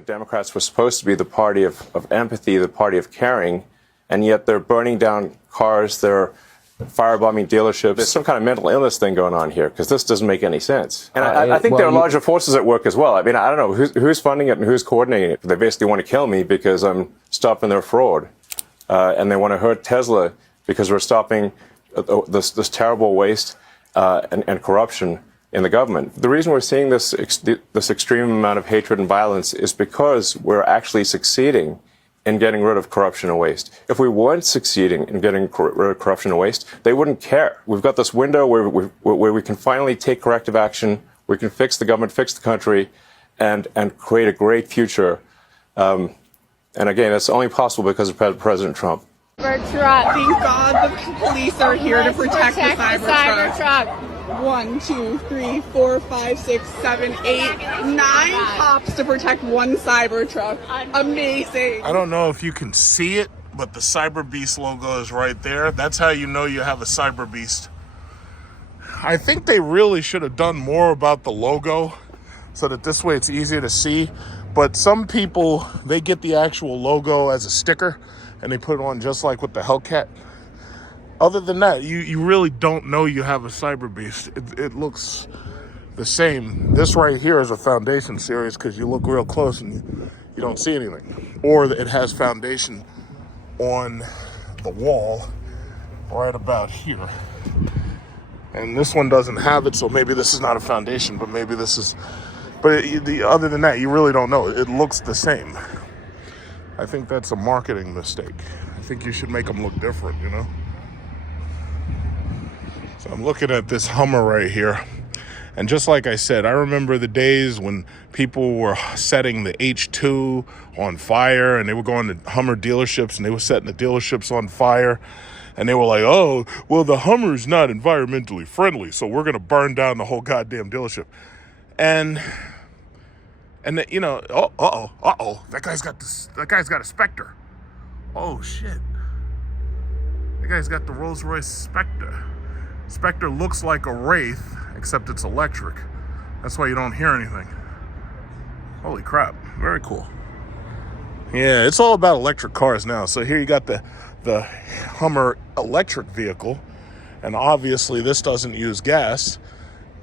Democrats were supposed to be the party of empathy, the party of caring, and yet they're burning down cars, they're firebombing dealerships. There's some kind of mental illness thing going on here, because this doesn't make any sense. And I think there are larger forces at work as well. I mean, I don't know who's funding it and who's coordinating it. They basically want to kill me because I'm stopping their fraud. And they want to hurt Tesla because we're stopping this terrible waste and corruption in the government. The reason we're seeing this extreme amount of hatred and violence is because we're actually succeeding in getting rid of corruption and waste. If we weren't succeeding in getting rid of corruption and waste, they wouldn't care. We've got this window where we can finally take corrective action, we can fix the government, fix the country, and create a great future. And again, that's only possible because of President Trump. Cybertruck. Thank God the police are here to protect the Cybertruck. 1, 2, 3, 4, 5, 6, 7, 8, 9 cops to protect one Cybertruck. Amazing. I don't know if you can see it, but the Cyberbeast logo is right there. That's how you know you have a Cyberbeast. I think they really should have done more about the logo so that this way it's easier to see. But some people, they get the actual logo as a sticker and they put it on just like with the Hellcat. Other than that, you really don't know you have a Cyberbeast. It looks the same. This right here is a foundation series because you look real close and you don't see anything. Or it has foundation on the wall right about here. And this one doesn't have it, so maybe this is not a foundation, but maybe this is... But other than that, you really don't know. It looks the same. I think that's a marketing mistake. I think you should make them look different, you know? So I'm looking at this Hummer right here. And just like I said, I remember the days when people were setting the H2 on fire and they were going to Hummer dealerships and they were setting the dealerships on fire. And they were like, oh, well, the Hummer's not environmentally friendly, so we're going to burn down the whole goddamn dealership. And you know, that guy's got a Spectre. Oh, shit. That guy's got the Rolls-Royce Spectre. Spectre looks like a Wraith, except it's electric. That's why you don't hear anything. Holy crap. Very cool. Yeah, it's all about electric cars now. So here you got the Hummer electric vehicle. And obviously this doesn't use gas.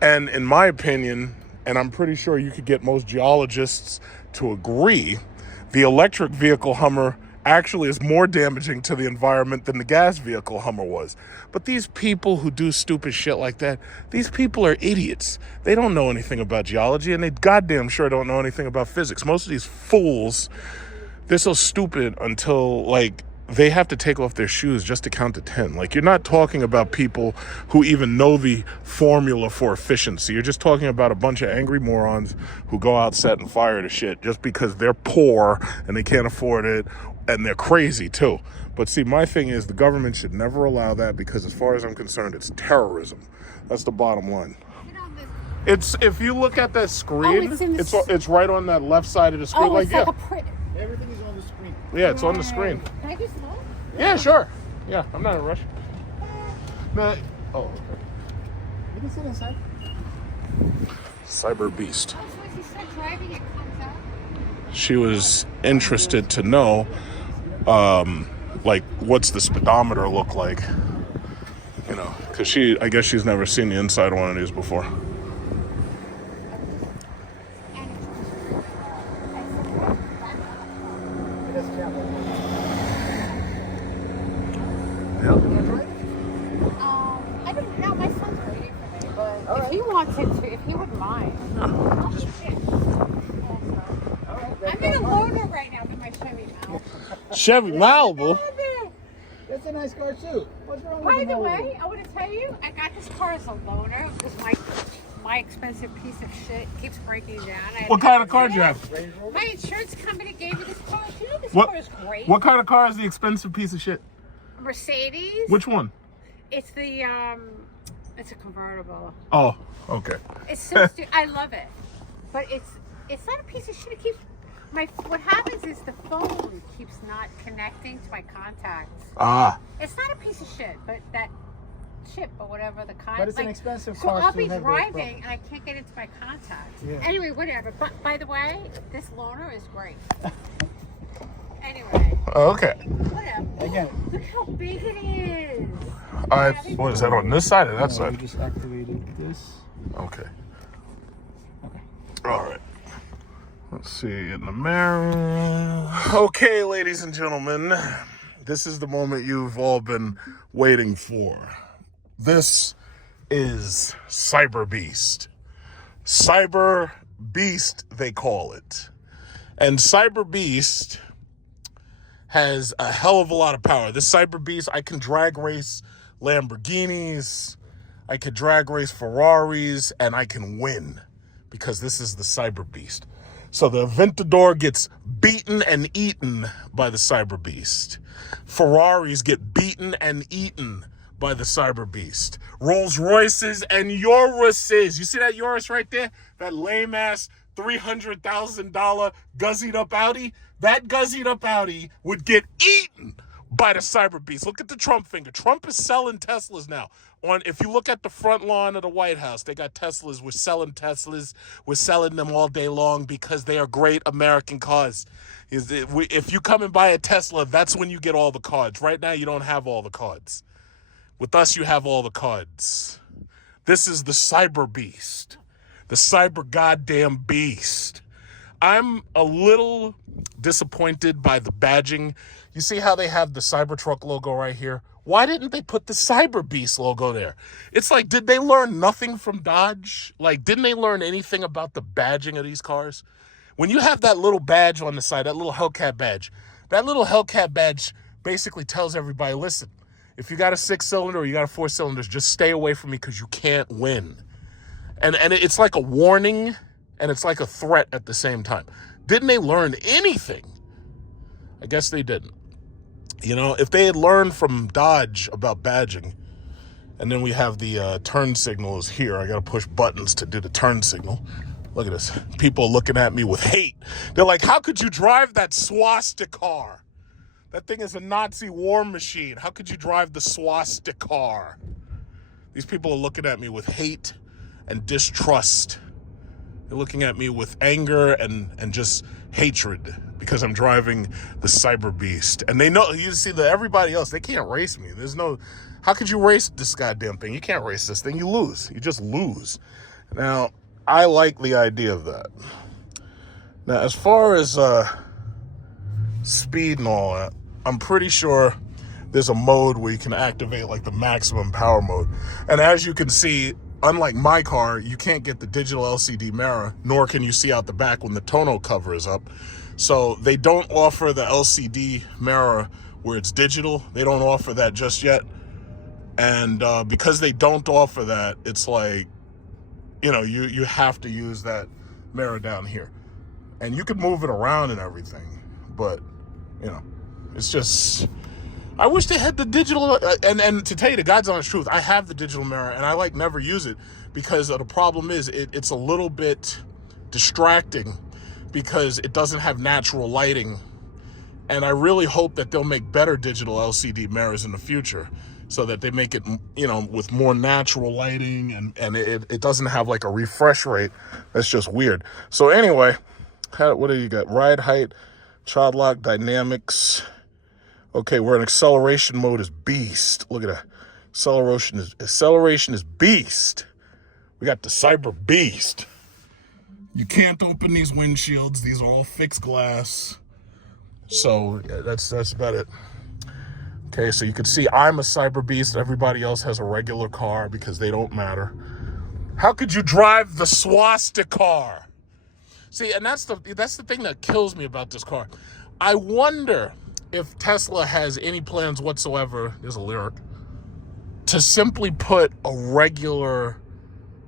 And in my opinion, and I'm pretty sure you could get most geologists to agree, the electric vehicle Hummer actually is more damaging to the environment than the gas vehicle Hummer was. But these people who do stupid shit like that, these people are idiots. They don't know anything about geology, and they goddamn sure don't know anything about physics. Most of these fools, they're so stupid until, like, they have to take off their shoes just to count to 10. Like, you're not talking about people who even know the formula for efficiency. You're just talking about a bunch of angry morons who go out setting fire to shit just because they're poor and they can't afford it, and they're crazy too. But see, my thing is the government should never allow that because as far as I'm concerned, it's terrorism. That's the bottom line. It's, if you look at that screen, it's right on that left side of the screen. It's like a print. Everything is on the screen. Yeah, it's on the screen. Can I do some? Yeah, sure. Yeah, I'm not in a rush. No, okay. You can sit inside. Cyberbeast. So as you start driving, it comes out. She was interested to know, like, what's the speedometer look like? You know, because I guess she's never seen the inside of one of these before. I don't know. My son's waiting for me, but if he wanted to, if he wouldn't mind. I'm in a loaner right now with my Chevy Malibu. Chevy Malibu? That's a nice car too. What's wrong with By the Malibu? way, I want to tell you, I got this car as a loaner because my expensive piece of shit keeps breaking down. What kind of car do you have? My insurance company gave me this car. You know this What- car is great. What kind of car is the expensive piece of shit? Mercedes. Which one? It's the it's a convertible. Oh, okay. It's so stupid. I love it, but it's not a piece of shit. It keeps what happens is the phone keeps not connecting to my contacts. Ah. It's not a piece of shit, but that chip or whatever the kind. But it's an like, expensive so car I'll to be have driving and I can't get into my contacts. Yeah. Anyway, whatever. But by the way, this loaner is great. Anyway, Okay. whatever. Again. Look how big it is. What is that on this side or that You side? just activated this. Okay. All right. Let's see in the mirror. Okay, ladies and gentlemen, this is the moment you've all been waiting for. This is Cyberbeast. Cyberbeast, they call it. And Cyberbeast has a hell of a lot of power. This Cyberbeast, I can drag race Lamborghinis, I could drag race Ferraris, and I can win because this is the Cyberbeast. So the Aventador gets beaten and eaten by the Cyberbeast. Ferraris get beaten and eaten by the Cyberbeast. Rolls Royces and Uruses. You see that Urus right there? That lame ass $300,000 guzzied up Audi? That guzzied up Audi would get eaten by the Cyberbeast. Look at the Trump finger. Trump is selling Teslas now. If you look at the front lawn of the White House, they got Teslas. We're selling Teslas. We're selling them all day long because they are great American cars. If you come and buy a Tesla, that's when you get all the cards. Right now, you don't have all the cards. With us, you have all the cards. This is the Cyberbeast. The cyber goddamn beast. I'm a little disappointed by the badging. You see how they have the Cybertruck logo right here? Why didn't they put the Cyberbeast logo there? It's like, did they learn nothing from Dodge? Like, didn't they learn anything about the badging of these cars? When you have that little badge on the side, that little Hellcat badge basically tells everybody, listen, if you got a 6-cylinder or you got a 4-cylinder, just stay away from me because you can't win. And it's like a warning and it's like a threat at the same time. Didn't they learn anything? I guess they didn't. You know, if they had learned from Dodge about badging, and then we have the turn signals here. I got to push buttons to do the turn signal. Look at this. People are looking at me with hate. They're like, how could you drive that swastika car? That thing is a Nazi war machine. How could you drive the swastika car? These people are looking at me with hate and distrust. They're looking at me with anger and just hatred because I'm driving the Cyberbeast. And they know, you see, everybody else, they can't race me. How could you race this goddamn thing? You can't race this thing. You lose. You just lose. Now, I like the idea of that. Now, as far as speed and all that, I'm pretty sure there's a mode where you can activate like the maximum power mode. And as you can see, unlike my car, you can't get the digital LCD mirror, nor can you see out the back when the tonneau cover is up. So they don't offer the LCD mirror where it's digital. They don't offer that just yet. And because they don't offer that, it's like, you know, you have to use that mirror down here. And you can move it around and everything. But, you know, it's just... I wish they had the digital, and to tell you the God's honest truth, I have the digital mirror, and I never use it because the problem is it's a little bit distracting because it doesn't have natural lighting, and I really hope that they'll make better digital LCD mirrors in the future so that they make it, you know, with more natural lighting, and it doesn't have like a refresh rate. That's just weird. So anyway, what do you got? Ride height, child lock, dynamics. Okay, we're in acceleration mode is beast. Look at that. Acceleration is beast. We got the Cyber Beast. You can't open these windshields. These are all fixed glass. So yeah, that's about it. Okay, so you can see I'm a Cyber Beast. Everybody else has a regular car because they don't matter. How could you drive the swastika car? See, and that's the thing that kills me about this car. I wonder if Tesla has any plans whatsoever, there's a lyric, to simply put a regular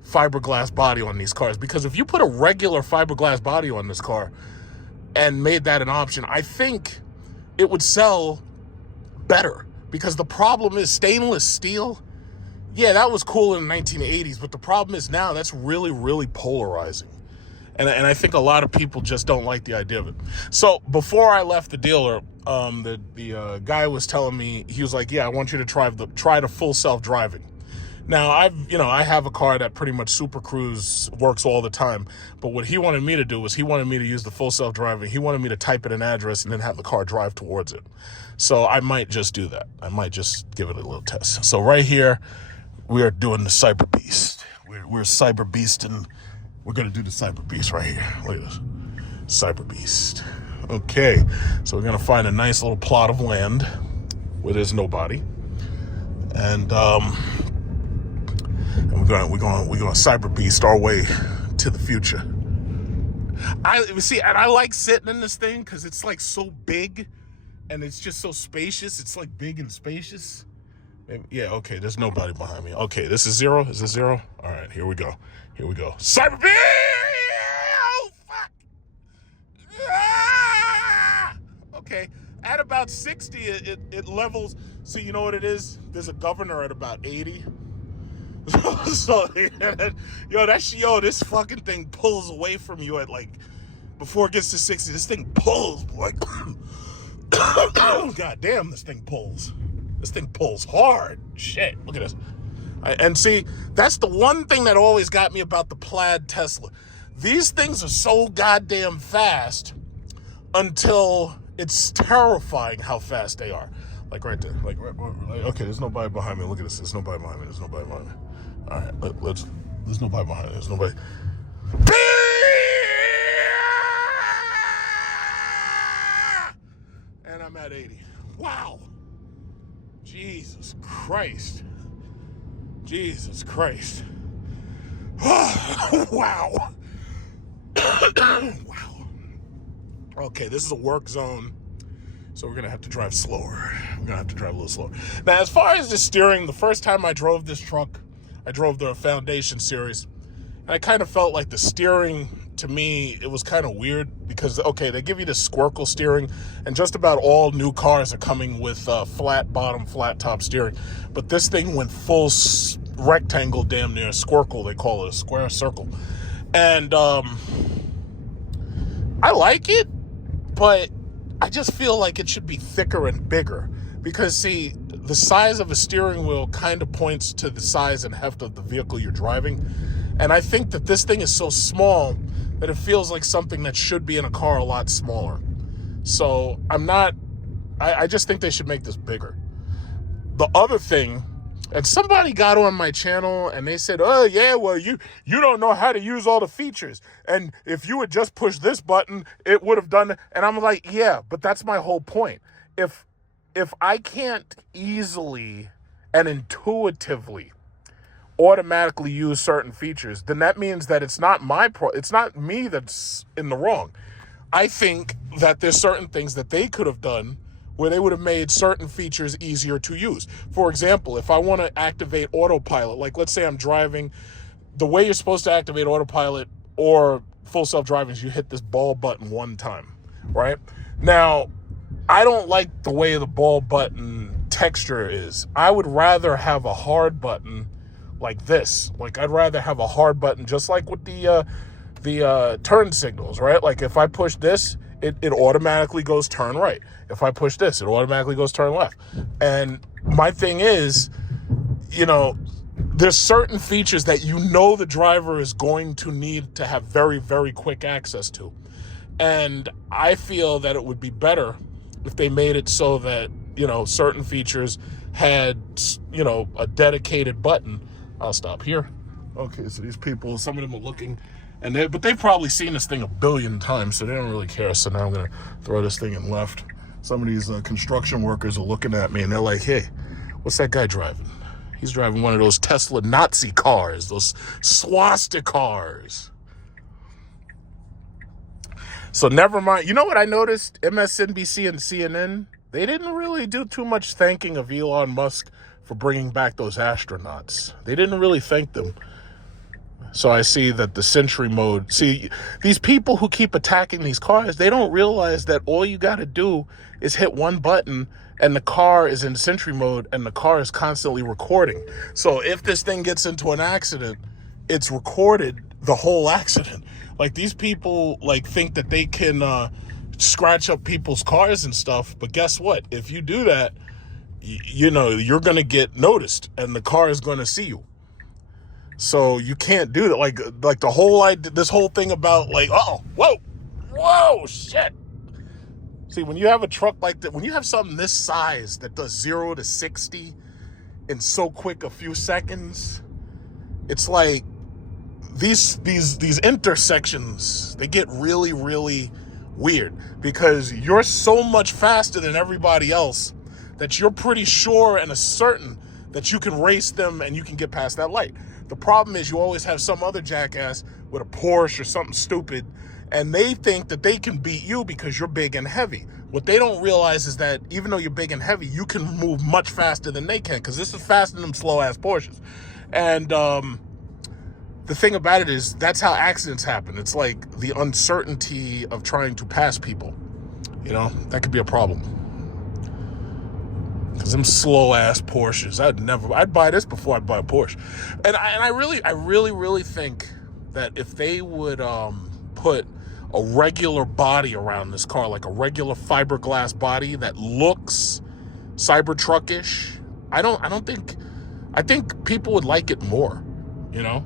fiberglass body on these cars. Because if you put a regular fiberglass body on this car and made that an option, I think it would sell better. Because the problem is stainless steel. Yeah, that was cool in the 1980s, but the problem is now that's really, really polarizing. And I think a lot of people just don't like the idea of it. So before I left the dealer, the guy was telling me, he was like, yeah, I want you to try the full self-driving. Now, I have a car that pretty much Super Cruise works all the time. But what he wanted me to do was he wanted me to use the full self-driving. He wanted me to type in an address and then have the car drive towards it. So I might just do that. I might just give it a little test. So right here, we are doing the Cyberbeast. We're Cyberbeast, and we're going to do the Cyberbeast right here. Look at this. Cyberbeast. Okay, so we're going to find a nice little plot of land where there's nobody. And we're going Cyberbeast our way to the future. I like sitting in this thing because it's like so big and it's just so spacious. It's like big and spacious. Yeah, okay, there's nobody behind me. Okay, this is 0. Is this 0? All right, here we go. Cyberbeast! Oh, fuck! Ah! Okay, at about 60, it levels. So you know what it is? There's a governor at about 80. So this fucking thing pulls away from you at like, before it gets to 60, this thing pulls, boy. God damn, this thing pulls. This thing pulls hard. Shit, look at this. And see, that's the one thing that always got me about the plaid Tesla. These things are so goddamn fast until it's terrifying how fast they are. Like right there. Like, okay, there's nobody behind me. Look at this. There's nobody behind me. All right, there's nobody behind me. There's nobody. And I'm at 80. Wow. Jesus Christ. Wow. Wow. Okay, this is a work zone, so we're going to have to drive slower. We're going to have to drive a little slower. Now, as far as the steering, the first time I drove this truck, I drove the Foundation series, and I kind of felt like the steering, to me, it was kind of weird because, okay, they give you the squircle steering, and just about all new cars are coming with flat bottom, flat top steering. But this thing went full rectangle, damn near squircle, they call it, a square circle. And I like it, but I just feel like it should be thicker and bigger because, see, the size of a steering wheel kind of points to the size and heft of the vehicle you're driving. And I think that this thing is so small that it feels like something that should be in a car a lot smaller. So I just think they should make this bigger. The other thing, and somebody got on my channel and they said, oh yeah, well, you don't know how to use all the features. And if you would just push this button, it would have done it. And I'm like, yeah, but that's my whole point. If I can't easily and intuitively automatically use certain features, then that means that it's not it's not me that's in the wrong. I think that there's certain things that they could have done where they would have made certain features easier to use. For example, if I want to activate autopilot, like let's say I'm driving, the way you're supposed to activate autopilot or full self-driving is you hit this ball button one time, right? Now, I don't like the way the ball button texture is. I would rather have a hard button like this. Like I'd rather have a hard button just like with the turn signals, right? Like if I push this, it automatically goes turn right. If I push this, it automatically goes turn left. And my thing is, there's certain features that the driver is going to need to have very, very quick access to. And I feel that it would be better if they made it so that, certain features had, a dedicated button. I'll stop here. Okay, so these people, some of them are looking, but they've probably seen this thing a billion times, so they don't really care. So now I'm going to throw this thing in left. Some of these construction workers are looking at me, and they're like, hey, what's that guy driving? He's driving one of those Tesla Nazi cars, those swastika cars. So never mind. You know what I noticed? MSNBC and CNN, they didn't really do too much thanking of Elon Musk for bringing back those astronauts. They didn't really thank them. So I see that the Sentry mode, these people who keep attacking these cars, they don't realize that all you got to do is hit one button and the car is in Sentry mode and the car is constantly recording. So if this thing gets into an accident, it's recorded the whole accident. Like these people think that they can scratch up people's cars and stuff. But guess what? If you do that, you're going to get noticed and the car is going to see you. So you can't do that. Like the whole this whole thing about like, oh, whoa, shit. See, when you have a truck like that, when you have something this size that does 0 to 60 in so quick a few seconds, it's like these intersections, they get really, really weird because you're so much faster than everybody else that you're pretty sure and certain that you can race them and you can get past that light. The problem is you always have some other jackass with a Porsche or something stupid, and they think that they can beat you because you're big and heavy. What they don't realize is that even though you're big and heavy, you can move much faster than they can, because this is faster than them slow-ass Porsches. And the thing about it is that's how accidents happen. It's like the uncertainty of trying to pass people. You know, that could be a problem. Because them slow-ass Porsches, I'd buy this before I'd buy a Porsche. And I really think that if they would put a regular body around this car, like a regular fiberglass body that looks Cybertruck-ish, I think people would like it more, you know?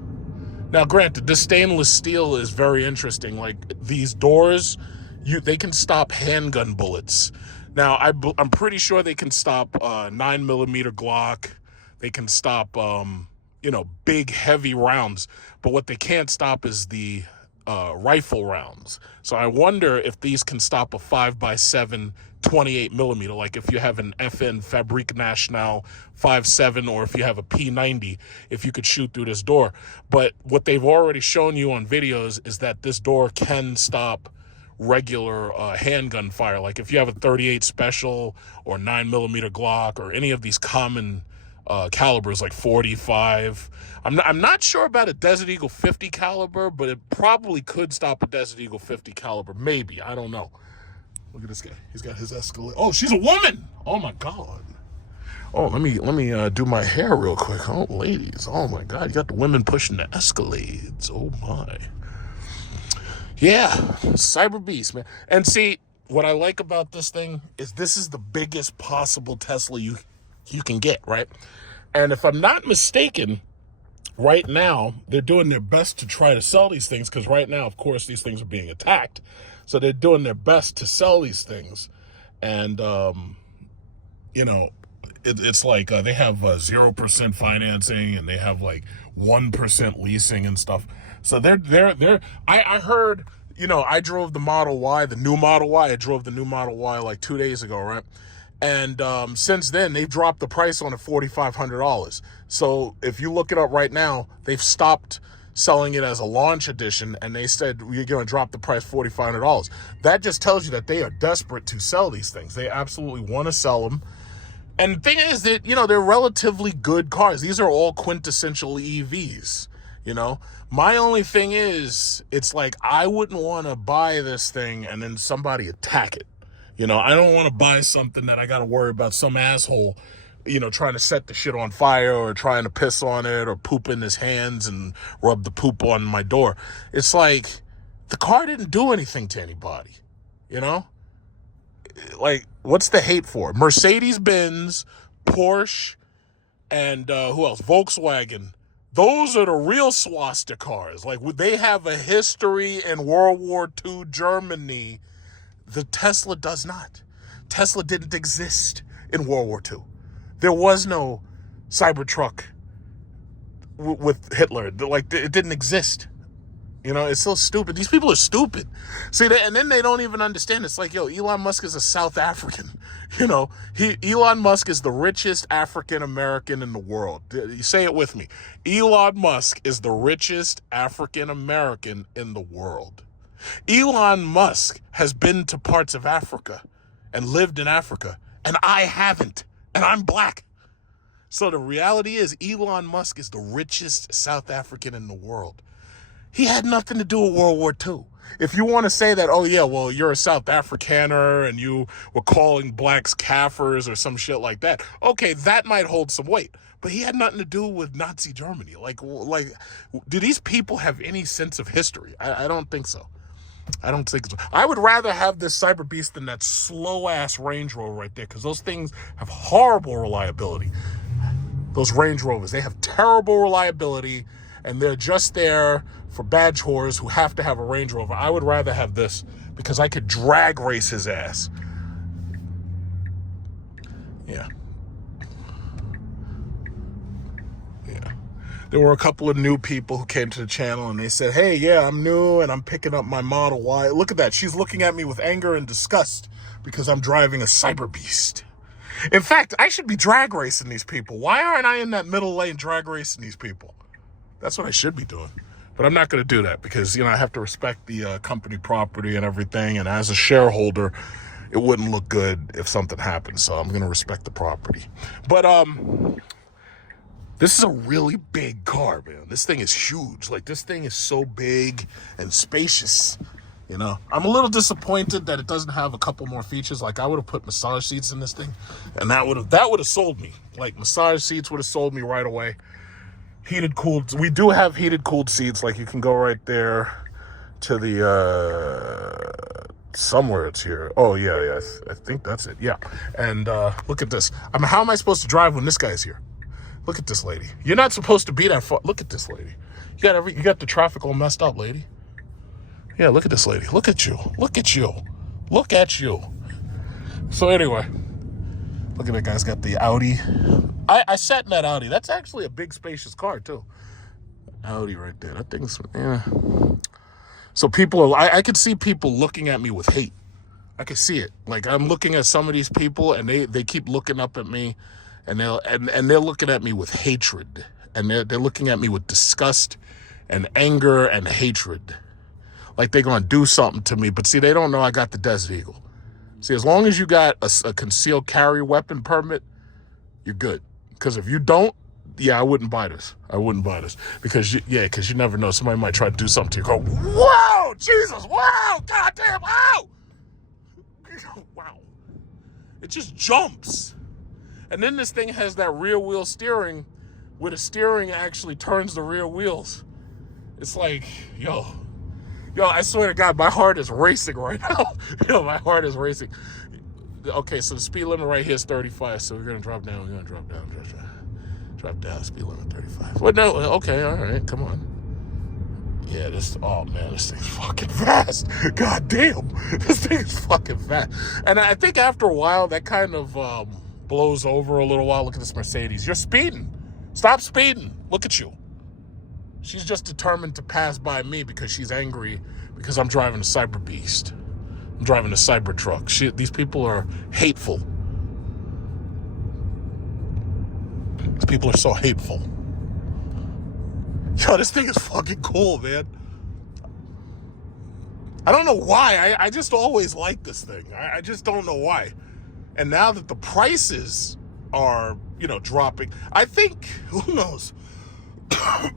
Now, granted, this stainless steel is very interesting. Like, these doors, they can stop handgun bullets. Now, I'm pretty sure they can stop 9mm Glock. They can stop, big, heavy rounds. But what they can't stop is the rifle rounds. So I wonder if these can stop a 5.7 28mm, like if you have an FN Fabrique Nationale 5.7, or if you have a P90, if you could shoot through this door. But what they've already shown you on videos is that this door can stop regular handgun fire. Like if you have a 38 Special or 9mm Glock or any of these common calibers like 45. I'm not sure about a Desert Eagle 50 caliber, but it probably could stop a Desert Eagle 50 caliber. Maybe. I don't know. Look at this guy. He's got his Escalade. Oh, she's a woman. Oh my God. Oh, let me do my hair real quick. Oh, ladies. Oh my God. You got the women pushing the Escalades. Oh my. Yeah. Cyberbeast, man. And see, what I like about this thing is this is the biggest possible Tesla you can get, right? And if I'm not mistaken, right now, they're doing their best to try to sell these things, because right now, of course, these things are being attacked. So they're doing their best to sell these things. And, it's like they have 0% financing, and they have like 1% leasing and stuff. So I heard, I drove the Model Y, the new Model Y. I drove the new Model Y like 2 days ago, right? And since then, they've dropped the price on it $4,500. So if you look it up right now, they've stopped selling it as a launch edition, and they said, we're going to drop the price $4,500. That just tells you that they are desperate to sell these things. They absolutely want to sell them. And the thing is that, they're relatively good cars. These are all quintessential EVs, My only thing is, it's like, I wouldn't want to buy this thing and then somebody attack it. I don't want to buy something that I got to worry about some asshole, trying to set the shit on fire, or trying to piss on it, or poop in his hands and rub the poop on my door. It's like, the car didn't do anything to anybody, Like, what's the hate for? Mercedes-Benz, Porsche, and who else? Volkswagen. Those are the real swastika cars. Like, they have a history in World War II Germany. The Tesla does not. Tesla didn't exist in World War II. There was no Cybertruck with Hitler. Like, it didn't exist. It's so stupid. These people are stupid. See, and then they don't even understand. It's like, Elon Musk is a South African. Elon Musk is the richest African American in the world. You say it with me. Elon Musk is the richest African American in the world. Elon Musk has been to parts of Africa and lived in Africa, and I haven't, and I'm black. So the reality is, Elon Musk is the richest South African in the world. He had nothing to do with World War II. If you want to say that, oh yeah, well, you're a South Africaner and you were calling blacks Kafirs or some shit like that, okay, that might hold some weight. But he had nothing to do with Nazi Germany. Like, do these people have any sense of history? I don't think so. I don't think so. I would rather have this Cyberbeast than that slow-ass Range Rover right there, because those things have horrible reliability. Those Range Rovers, they have terrible reliability, and they're just there for badge whores who have to have a Range Rover. I would rather have this because I could drag race his ass. Yeah. There were a couple of new people who came to the channel and they said, hey, yeah, I'm new and I'm picking up my Model Y. Look at that. She's looking at me with anger and disgust because I'm driving a Cyberbeast. In fact, I should be drag racing these people. Why aren't I in that middle lane drag racing these people? That's what I should be doing. But I'm not going to do that because, I have to respect the company property and everything. And as a shareholder, it wouldn't look good if something happened. So I'm going to respect the property. But, this is a really big car, man. This thing is huge. Like, this thing is so big and spacious, I'm a little disappointed that it doesn't have a couple more features. Like, I would have put massage seats in this thing, and that would have sold me. Like, massage seats would have sold me right away. Heated, cooled. We do have heated, cooled seats. Like, you can go right there to the, somewhere it's here. Oh, yeah, I think that's it. Yeah. And look at this. How am I supposed to drive when this guy's here? Look at this lady. You're not supposed to be that far. Look at this lady. You got the traffic all messed up, lady. Yeah, look at this lady. Look at you. Look at you. Look at you. So anyway, look at that guy's got the Audi. I sat in that Audi. That's actually a big, spacious car, too. Audi right there. That thing's, yeah. So I could see people looking at me with hate. I could see it. Like, I'm looking at some of these people, and they keep looking up at me. And they're looking at me with hatred, and they're looking at me with disgust and anger and hatred, like they're gonna do something to me. But see, they don't know I got the Desert Eagle. See, as long as you got a concealed carry weapon permit, you're good. Because if you don't, I wouldn't buy this. Because you never know. Somebody might try to do something to you. Go, whoa, Jesus, wow, goddamn, wow, wow. It just jumps. And then this thing has that rear wheel steering where the steering actually turns the rear wheels. It's like, yo, I swear to God, my heart is racing right now. My heart is racing. Okay, so the speed limit right here is 35. So we're going to drop down. Drop down, speed limit 35. Well, no, okay, all right, come on. Yeah, oh man, this thing's fucking fast. God damn, this thing is fucking fast. And I think after a while, that kind of, blows over a little while. Look at this Mercedes. You're speeding. Stop speeding. Look at you. She's just determined to pass by me because she's angry because I'm driving a Cyberbeast. I'm driving a Cybertruck. These people are hateful. These people are so hateful. Yo, this thing is fucking cool, man. I don't know why. I just always liked this thing. I just don't know why. And now that the prices are, dropping, I think, who knows? I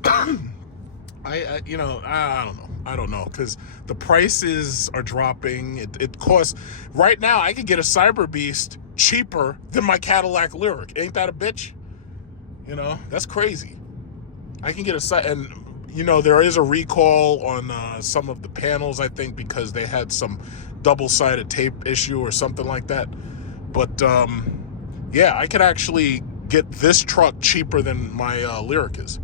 don't know, because the prices are dropping. It costs, right now, I could get a Cyberbeast cheaper than my Cadillac Lyric. Ain't that a bitch? That's crazy. I can get and there is a recall on some of the panels, I think, because they had some double-sided tape issue or something like that. But, I could actually get this truck cheaper than my Lyric is.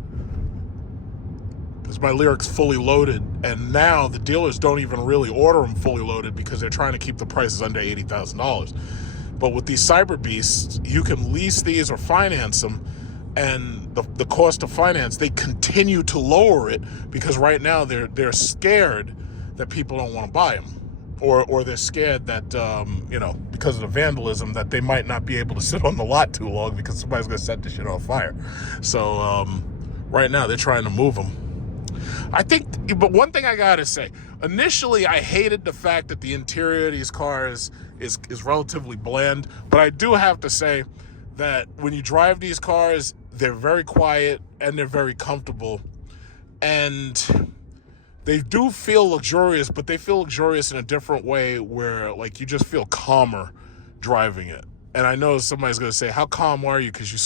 Because my Lyric's fully loaded, and now the dealers don't even really order them fully loaded because they're trying to keep the prices under $80,000. But with these Cyberbeasts, you can lease these or finance them, and the cost of finance, they continue to lower it because right now they're scared that people don't want to buy them. Or they're scared that, because of the vandalism, that they might not be able to sit on the lot too long because somebody's going to set the shit on fire. So right now they're trying to move them. I think, but one thing I got to say, initially I hated the fact that the interior of these cars is relatively bland. But I do have to say that when you drive these cars, they're very quiet and they're very comfortable. And they do feel luxurious, but they feel luxurious in a different way where, like, you just feel calmer driving it. And I know somebody's going to say, how calm are you? Because you're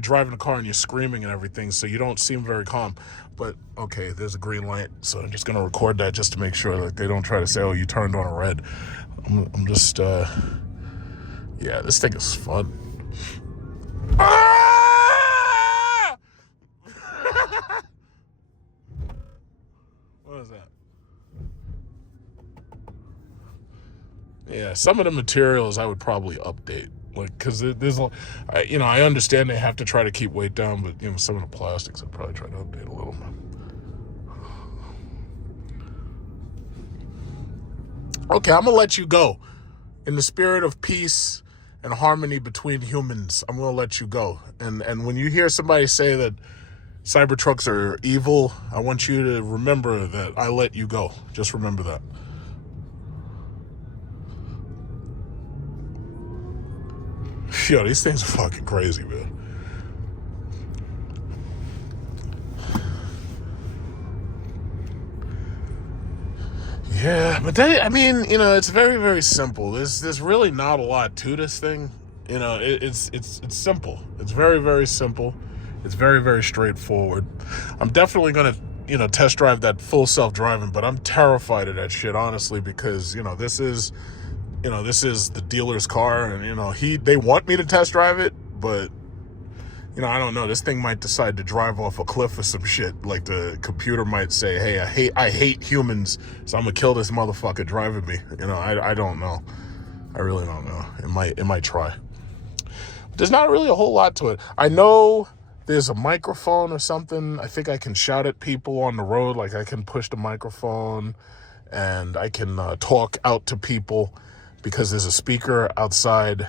driving a car and you're screaming and everything, so you don't seem very calm. But, okay, there's a green light, so I'm just going to record that just to make sure that they don't try to say, oh, you turned on a red. I'm just, this thing is fun. Ah! Yeah, some of the materials I would probably update. Like, because there's, I understand they have to try to keep weight down, but, some of the plastics I'd probably try to update a little. Okay, I'm going to let you go. In the spirit of peace and harmony between humans, I'm going to let you go. And when you hear somebody say that Cybertrucks are evil, I want you to remember that I let you go. Just remember that. Yo, these things are fucking crazy, man. Yeah, but it's very, very simple. There's really not a lot to this thing. It's simple. It's very, very simple. It's very, very straightforward. I'm definitely gonna, test drive that full self-driving, but I'm terrified of that shit, honestly, because, this is the dealer's car, and, they want me to test drive it, but, I don't know. This thing might decide to drive off a cliff or some shit. Like, the computer might say, hey, I hate humans, so I'm gonna kill this motherfucker driving me. I don't know. I really don't know. It might try. There's not really a whole lot to it. I know there's a microphone or something. I think I can shout at people on the road. Like, I can push the microphone and I can talk out to people because there's a speaker outside.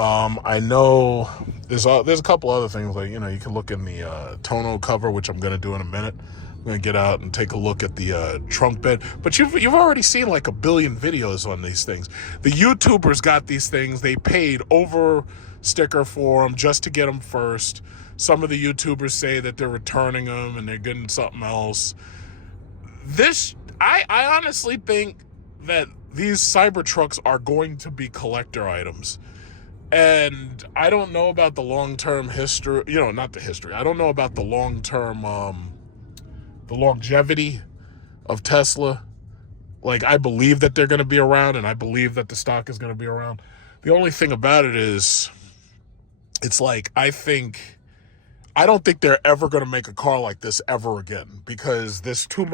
I know there's a couple other things, like, you can look in the tonneau cover, which I'm going to do in a minute. I'm going to get out and take a look at the trunk bed. But you've already seen like a billion videos on these things. The YouTubers got these things. They paid over sticker for them just to get them first. Some of the YouTubers say that they're returning them and they're getting something else. I honestly think that these Cybertrucks are going to be collector items. And I don't know about the long-term history, not the history. I don't know about the long-term, the longevity of Tesla. Like, I believe that they're going to be around, and I believe that the stock is going to be around. The only thing about it is, it's like, I don't think they're ever going to make a car like this ever again, because there's just too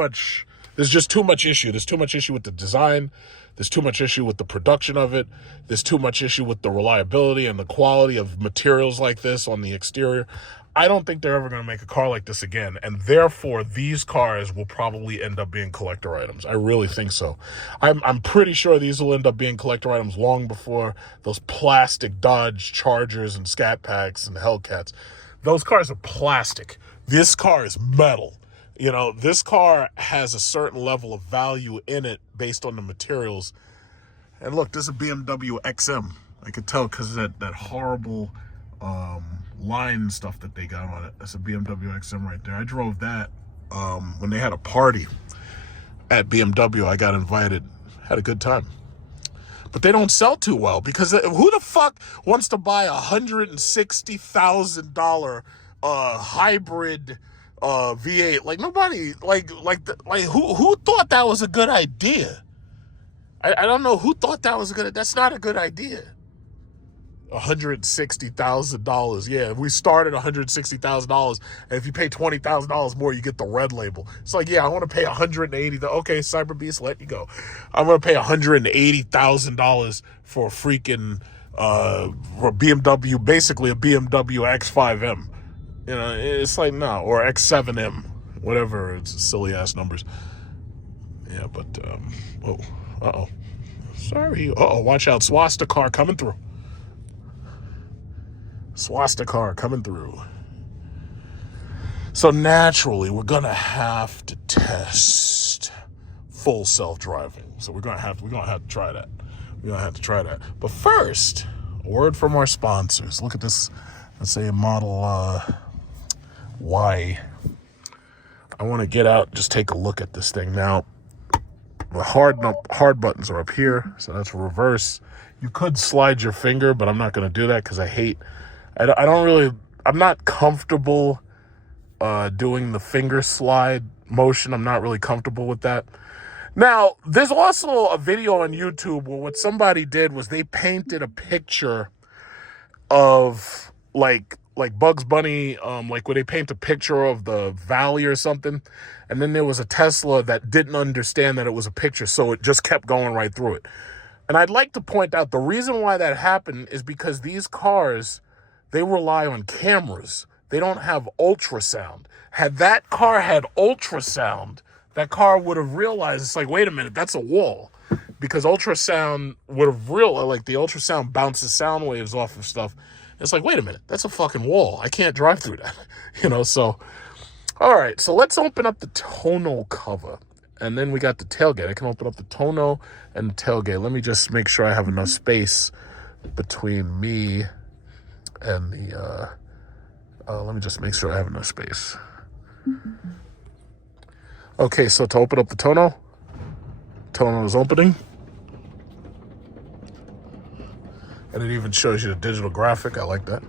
much issue. There's too much issue with the design. There's too much issue with the production of it. There's too much issue with the reliability and the quality of materials like this on the exterior. I don't think they're ever going to make a car like this again. And therefore, these cars will probably end up being collector items. I really think so. I'm pretty sure these will end up being collector items long before those plastic Dodge Chargers and Scat Packs and Hellcats. Those cars are plastic. This car is metal. This car has a certain level of value in it based on the materials. And look, this is a BMW XM. I could tell because of that horrible line stuff that they got on it. That's a BMW XM right there. I drove that when they had a party at BMW. I got invited. Had a good time. But they don't sell too well, because who the fuck wants to buy $160,000 hybrid V8? Like, nobody, who thought that was a good idea? I don't know who thought that was that's not a good idea. $160,000. Yeah, we start at $160,000, and if you pay $20,000 more, you get the red label. It's like, yeah, I want to pay $180,000. Okay, Cyberbeast, let you go. I'm gonna pay $180,000 for a freaking for a BMW, basically a BMW X5M. It's like, no, or X7M, whatever. It's silly ass numbers. Yeah, but sorry. Watch out, swastika coming through. Swastika coming through. So naturally, we're gonna have to test full self-driving. So we're gonna have to try that. We're gonna have to try that. But first, a word from our sponsors. Look at this. Let's say a Model Y. I want to get out, just take a look at this thing now. The hard buttons are up here, so that's reverse. You could slide your finger, but I'm not going to do that because I'm not comfortable doing the finger slide motion. I'm not really comfortable with that. Now, there's also a video on YouTube where what somebody did was they painted a picture of like Bugs Bunny, like where they paint a picture of the valley or something. And then there was a Tesla that didn't understand that it was a picture, so it just kept going right through it. And I'd like to point out the reason why that happened is because these cars, they rely on cameras. They don't have ultrasound. Had that car had ultrasound, that car would have realized, it's like, wait a minute, that's a wall. Because ultrasound would have realized, like the ultrasound bounces sound waves off of stuff. It's like, wait a minute, that's a fucking wall. I can't drive through that. So, all right, so let's open up the tonneau cover. And then we got the tailgate. I can open up the tonneau and the tailgate. Let me just make sure I have enough space between me and the, let me just make sure I have enough space. Okay, so to open up the tonneau is opening. And it even shows you the digital graphic. I like that.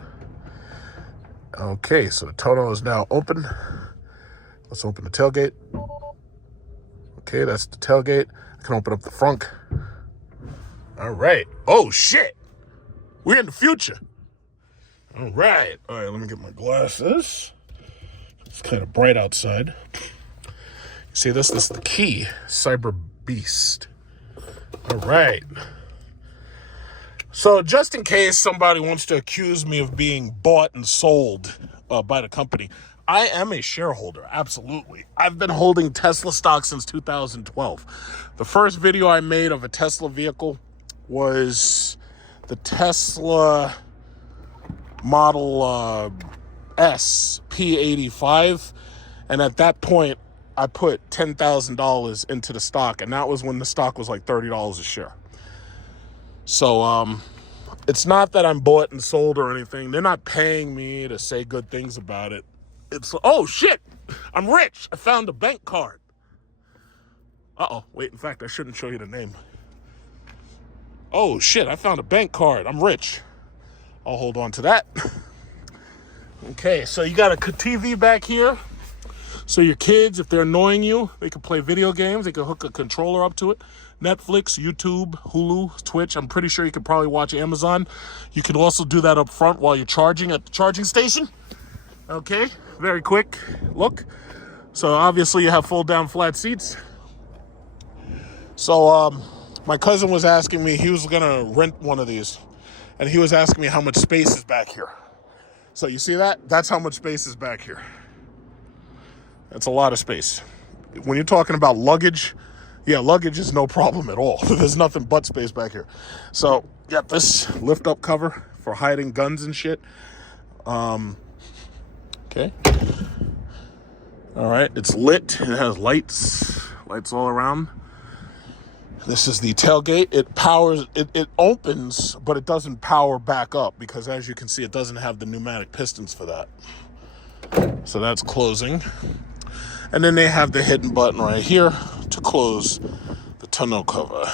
Okay, so the tonneau is now open. Let's open the tailgate. Okay, that's the tailgate. I can open up the front. All right. Oh, shit. We're in the future. All right. All right, let me get my glasses. It's kind of bright outside. See this? This is the key. Cyberbeast. All right. So just in case somebody wants to accuse me of being bought and sold by the company, I am a shareholder, absolutely. I've been holding Tesla stock since 2012. The first video I made of a Tesla vehicle was the Tesla Model S P85. And at that point, I put $10,000 into the stock. And that was when the stock was like $30 a share. So it's not that I'm bought and sold or anything. They're not paying me to say good things about it. It's, oh shit, I'm rich. I found a bank card. Uh-oh, wait, in fact, I shouldn't show you the name. Oh shit, I found a bank card. I'm rich. I'll hold on to that. Okay, so you got a TV back here. So your kids, if they're annoying you, they can play video games. They can hook a controller up to it. Netflix, YouTube, Hulu, Twitch. I'm pretty sure you could probably watch Amazon. You can also do that up front while you're charging at the charging station. Okay, very quick look. So obviously you have fold down flat seats. So my cousin was asking me, he was gonna rent one of these, and he was asking me how much space is back here. So you see that? That's how much space is back here. That's a lot of space. When you're talking about luggage, yeah, luggage is no problem at all. There's nothing but space back here. So got this lift up cover for hiding guns and shit. Okay. All right, it's lit. It has lights all around. This is the tailgate. It powers, it opens, but it doesn't power back up because as you can see, it doesn't have the pneumatic pistons for that. So that's closing. And then they have the hidden button right here to close the tonneau cover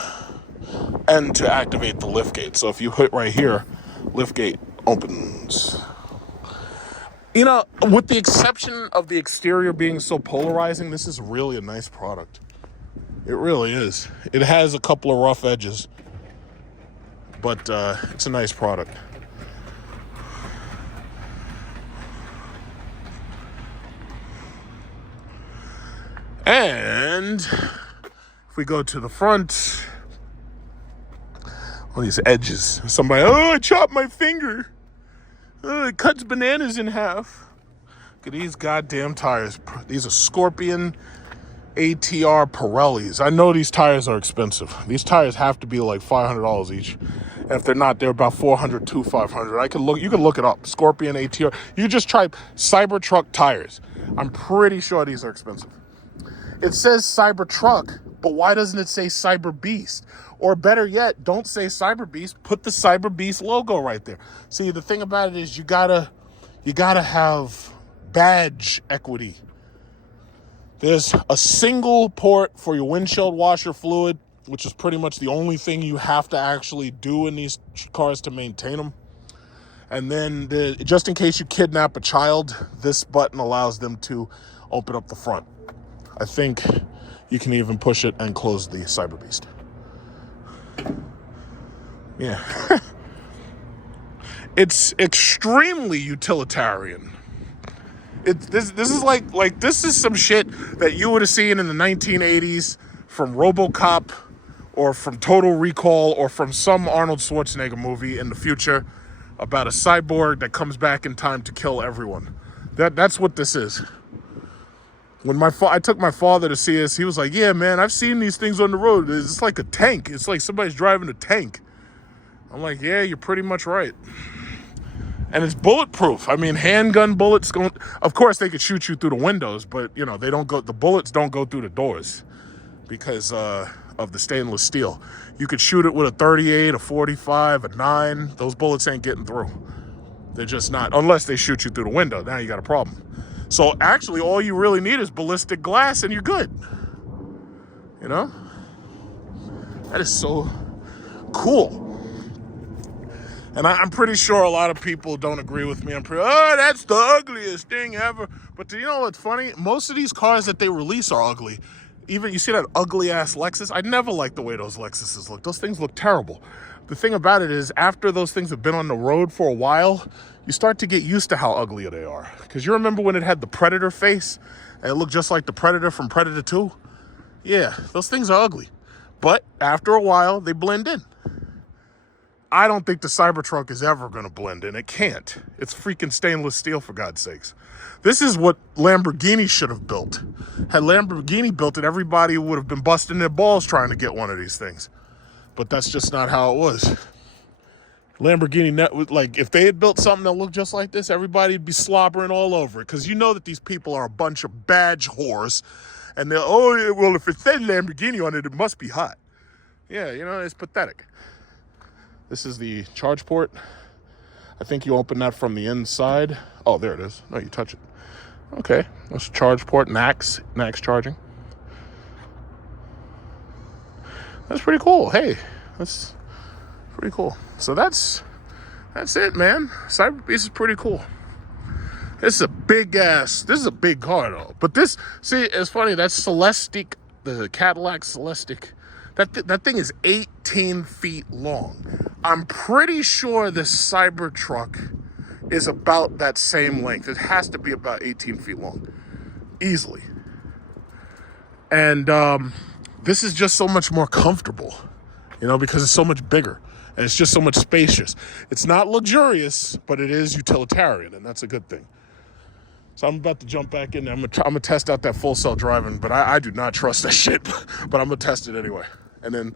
and to activate the lift gate. So if you hit right here, lift gate opens. You know, with the exception of the exterior being so polarizing, this is really a nice product. It really is. It has a couple of rough edges, but it's a nice product. And if we go to the front, all these edges. Somebody, oh, I chopped my finger. It cuts bananas in half. Look at these goddamn tires. These are Scorpion ATR Pirellis. I know these tires are expensive. These tires have to be like $500 each. And if they're not, they're about $400 to $500. You can look it up. Scorpion ATR. You just try Cybertruck tires. I'm pretty sure these are expensive. It says Cybertruck, but why doesn't it say Cyberbeast? Or better yet, don't say Cyberbeast, put the Cyberbeast logo right there. See, the thing about it is you gotta have badge equity. There's a single port for your windshield washer fluid, which is pretty much the only thing you have to actually do in these cars to maintain them. And then just in case you kidnap a child, this button allows them to open up the front. I think you can even push it and close the Cyberbeast. Yeah. It's extremely utilitarian. This is like this is some shit that you would have seen in the 1980s from RoboCop or from Total Recall, or from some Arnold Schwarzenegger movie in the future about a cyborg that comes back in time to kill everyone. That's what this is. When I took my father to see us, he was like, yeah, man, I've seen these things on the road. It's like a tank. It's like somebody's driving a tank. I'm like, yeah, you're pretty much right. And it's bulletproof. I mean, handgun bullets of course they could shoot you through the windows, but you know, the bullets don't go through the doors because of the stainless steel. You could shoot it with a 38, a 45, a 9. Those bullets ain't getting through. They're just not, unless they shoot you through the window. Now you got a problem. So actually, all you really need is ballistic glass and you're good. You know? That is so cool. And I'm pretty sure a lot of people don't agree with me. Oh, that's the ugliest thing ever. But you know what's funny? Most of these cars that they release are ugly. Even, you see that ugly-ass Lexus? I never liked the way those Lexuses look. Those things look terrible. The thing about it is, after those things have been on the road for a while, you start to get used to how ugly they are. Because you remember when it had the Predator face, and it looked just like the Predator from Predator 2? Yeah, those things are ugly. But after a while, they blend in. I don't think the Cybertruck is ever going to blend in. It can't. It's freaking stainless steel, for God's sakes. This is what Lamborghini should have built. Had Lamborghini built it, everybody would have been busting their balls trying to get one of these things. But that's just not how it was. Lamborghini, like, if they had built something that looked just like this, everybody'd be slobbering all over it. Because you know that these people are a bunch of badge whores. And they're, oh, well, if it said Lamborghini on it, it must be hot. Yeah, you know, it's pathetic. This is the charge port. I think you open that from the inside. Oh, there it is. No, you touch it. Okay, that's charge port, NAX charging. That's pretty cool. Hey, that's pretty cool. So that's it, man. Cyberbeast is pretty cool. This is a big car though. But this, see, it's funny, that's Celestiq, the Cadillac Celestiq. That thing is 18 feet long. I'm pretty sure this Cybertruck is about that same length. It has to be about 18 feet long. Easily. And this is just so much more comfortable, you know, because it's so much bigger. And it's just so much spacious. It's not luxurious, but it is utilitarian, and that's a good thing. So I'm about to jump back in there. I'm gonna test out that full self-driving, but I do not trust that shit. But I'm gonna test it anyway, and then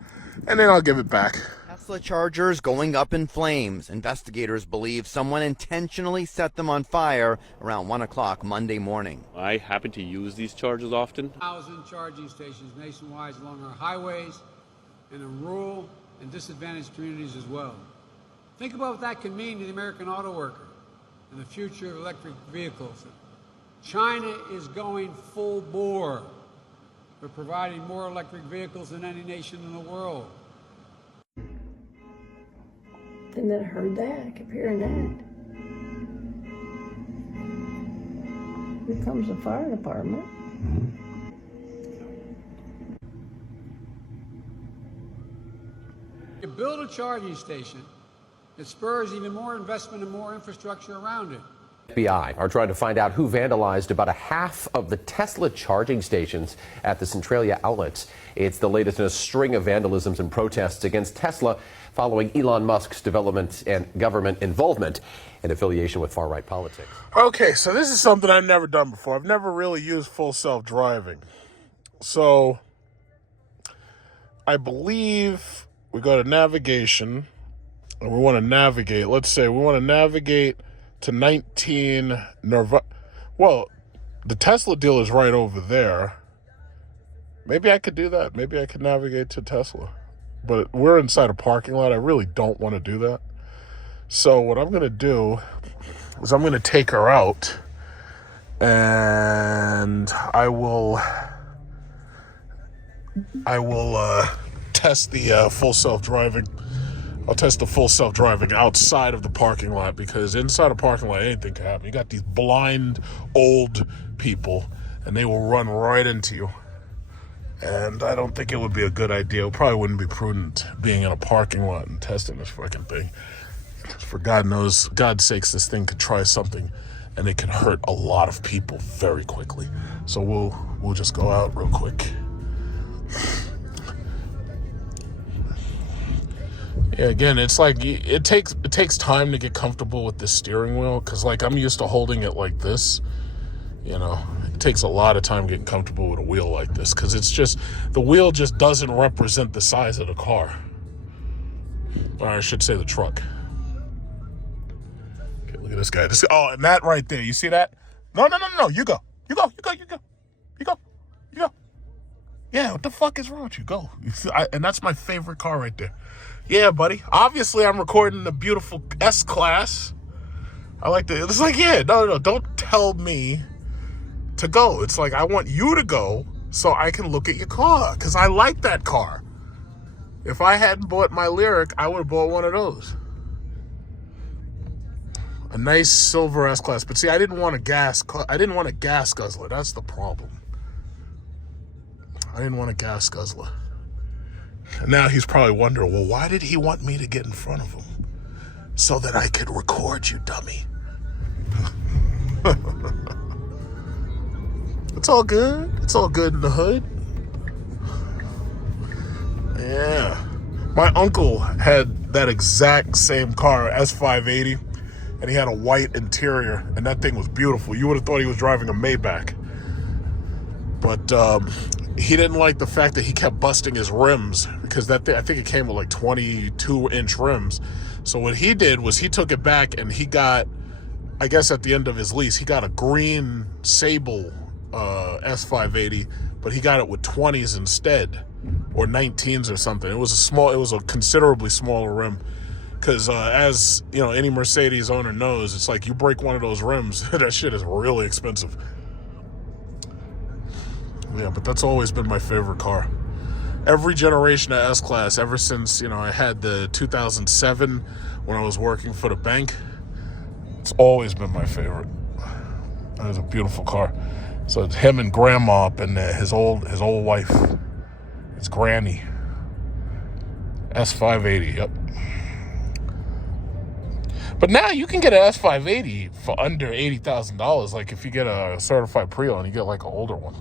I'll give it back. Tesla Chargers going up in flames. Investigators believe someone intentionally set them on fire around 1 o'clock Monday morning. I happen to use these chargers often. 1,000 charging stations nationwide along our highways and in rural and disadvantaged communities as well. Think about what that can mean to the American auto worker and the future of electric vehicles. China is going full bore. They're providing more electric vehicles than any nation in the world. And then I heard that, I kept hearing that. Here comes the fire department. You build a charging station, it spurs even more investment and more infrastructure around it. FBI are trying to find out who vandalized about a half of the Tesla charging stations at the Centralia outlets. It's the latest in a string of vandalisms and protests against Tesla following Elon Musk's development and government involvement and affiliation with far-right politics. Okay, so this is something I've never done before. I've never really used full self-driving. So I believe we go to navigation and we want to navigate. Let's say we want to navigate to 19 Well, the Tesla deal is right over there. Maybe I could do that. Maybe I could navigate to Tesla. But we're inside a parking lot. I really don't want to do that. So what I'm going to do is I'm going to take her out and I will test the full self-driving. I'll test the full self-driving outside of the parking lot, because inside a parking lot, anything can happen. You got these blind old people, and they will run right into you. And I don't think it would be a good idea. It probably wouldn't be prudent being in a parking lot and testing this fucking thing. For God knows, God's sakes, this thing could try something, and it can hurt a lot of people very quickly. So we'll just go out real quick. Yeah, again, it's like it takes time to get comfortable with this steering wheel, because like I'm used to holding it like this. You know, it takes a lot of time getting comfortable with a wheel like this, because it's just, the wheel just doesn't represent the size of the car. Or I should say the truck. Okay, look at this guy. Oh, and that right there, you see that? No, you go. You go. Yeah, what the fuck is wrong with you? Go. And that's my favorite car right there. Yeah, buddy. Obviously, I'm recording the beautiful S-Class. I like to, it's like, yeah, no, don't tell me to go. It's like, I want you to go so I can look at your car, because I like that car. If I hadn't bought my Lyric, I would have bought one of those. A nice silver S-Class. But see, I didn't want a gas guzzler. That's the problem. I didn't want a gas guzzler. And now he's probably wondering, well, why did he want me to get in front of him? So that I could record you, dummy. It's all good. It's all good in the hood. Yeah. My uncle had that exact same car, S580, and he had a white interior, and that thing was beautiful. You would have thought he was driving a Maybach. But he didn't like the fact that he kept busting his rims, because that thing, I think it came with like 22-inch rims. So what he did was he took it back, and he got, I guess at the end of his lease, he got a green Sable S580, but he got it with 20s instead, or 19s or something. It was a considerably smaller rim, because as you know, any Mercedes owner knows, it's like you break one of those rims, that shit is really expensive. Yeah, but that's always been my favorite car. Every generation of S-Class, ever since, you know, I had the 2007 when I was working for the bank, it's always been my favorite. That was a beautiful car. So it's him and Grandma up, and his old wife. It's Granny. S580, yep. But now you can get an S580 for under $80,000. Like if you get a certified pre-owned, you get like an older one.